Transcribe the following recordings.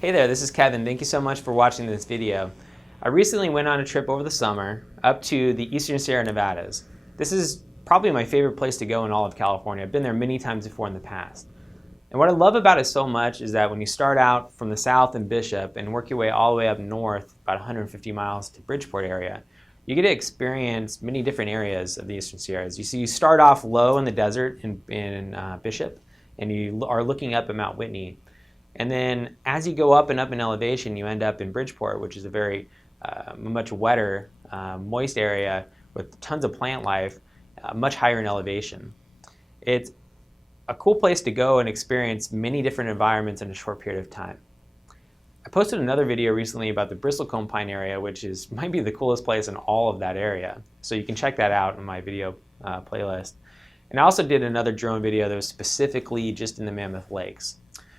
Hey there, this is Kevin. Thank you so much for watching this video. I recently went on a trip over the summer up to the Eastern Sierra Nevadas. This is probably my favorite place to go in all of California. I've been there many times before in the past. And what I love about it so much is that when you start out from the south in Bishop and work your way all the way up north, about 150 miles to Bridgeport area, you get to experience many different areas of the Eastern Sierras. You start off low in the desert in Bishop, and you are looking up at Mount Whitney. And then as you go up and up in elevation, you end up in Bridgeport, which is a very much wetter, moist area with tons of plant life, much higher in elevation. It's a cool place to go and experience many different environments in a short period of time. I posted another video recently about the bristlecone pine area, which might be the coolest place in all of that area. So you can check that out in my video playlist. And I also did another drone video that was specifically just in the Mammoth Lakes.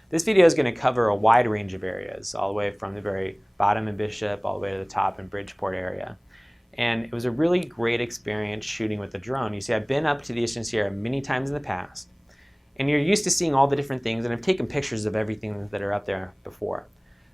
This video is going to cover a wide range of areas, all the way from the very bottom in Bishop, all the way to the top in Bridgeport area. And it was a really great experience shooting with the drone. You see, I've been up to the Eastern Sierra many times in the past, and you're used to seeing all the different things, and I've taken pictures of everything that are up there before.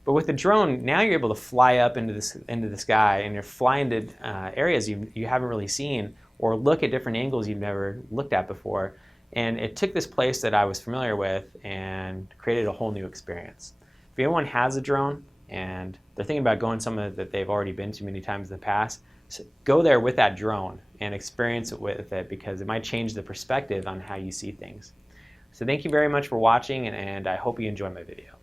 But with the drone, now you're able to fly up into the sky, and you're flying to areas you haven't really seen, or look at different angles you've never looked at before. And it took this place that I was familiar with and created a whole new experience. If anyone has a drone and they're thinking about going somewhere that they've already been to many times in the past, so go there with that drone and experience it with it, because it might change the perspective on how you see things. So thank you very much for watching, and I hope you enjoy my video.